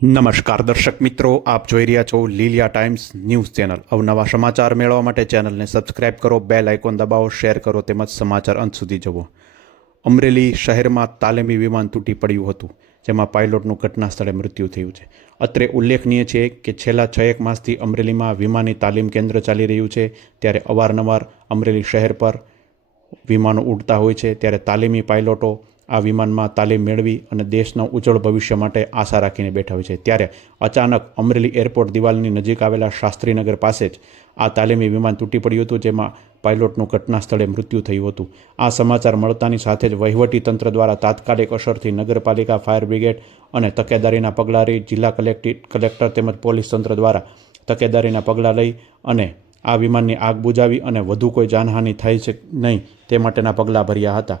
નમસ્કાર દર્શક મિત્રો, આપ જોઈ રહ્યા છો લીલિયા ટાઈમ્સ ન્યૂઝ ચેનલ. અવનવા સમાચાર મેળવવા માટે ચેનલને સબસ્ક્રાઇબ કરો, બેલ આઇકોન દબાવો, શેર કરો તેમજ સમાચાર અંત સુધી જવો અમરેલી શહેરમાં તાલીમી વિમાન તૂટી પડ્યું હતું, જેમાં પાયલોટનું ઘટના સ્થળે મૃત્યુ થયું છે. અત્રે ઉલ્લેખનીય છે કે છેલ્લા છ એક માસથી અમરેલીમાં વિમાની તાલીમ કેન્દ્ર ચાલી રહ્યું છે, ત્યારે અવારનવાર અમરેલી શહેર પર વિમાનો ઉડતા હોય છે, ત્યારે તાલીમી પાયલોટો આ વિમાનમાં તાલીમ મેળવી અને દેશના ઉજ્જવળ ભવિષ્ય માટે આશા રાખીને બેઠા હોય છે. ત્યારે અચાનક અમરેલી એરપોર્ટ દિવાલની નજીક આવેલા શાસ્ત્રીનગર પાસે જ આ તાલીમી વિમાન તૂટી પડ્યું હતું, જેમાં પાયલોટનું ઘટના સ્થળે મૃત્યુ થયું હતું. આ સમાચાર મળતાની સાથે જ વહીવટી તંત્ર દ્વારા તાત્કાલિક અસરથી નગરપાલિકા ફાયર બ્રિગેડ અને તકેદારીના પગલાં લઈ જિલ્લા કલેક્ટી, કલેક્ટર તેમજ પોલીસ તંત્ર દ્વારા તકેદારીના પગલાં લઈ અને આ વિમાનની આગ બુજાવી અને વધુ કોઈ જાનહાનિ થાય છે નહીં તે માટેના પગલાં ભર્યા હતા.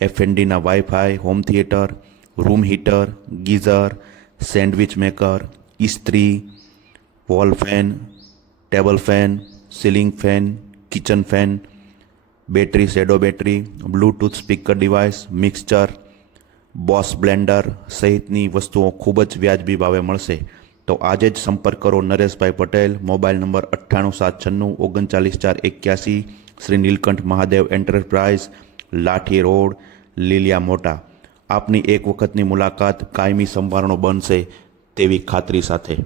એફએનડીના wifi home theatre room heater geyser sandwich maker ઇસ્ત્રી wall fan table fan ceiling fan kitchen fan battery shadow battery Bluetooth speaker device mixture Bose blender સહિતની વસ્તુઓ ખૂબ જ વ્યાજબી ભાવે મળશે તો આજે જ સંપર્ક કરો નરેશભાઈ પટેલ મોબાઈલ નંબર અઠ્ઠાણું સાત છન્નું ઓગણચાલીસ ચાર એક્યાસી શ્રી નીલકંઠ મહાદેવ એન્ટરપ્રાઇઝ લાઠી રોડ લીલિયા મોટા. આપની એક વખતની મુલાકાત કાયમી સંભારણો બનશે તેવી ખાતરી સાથે.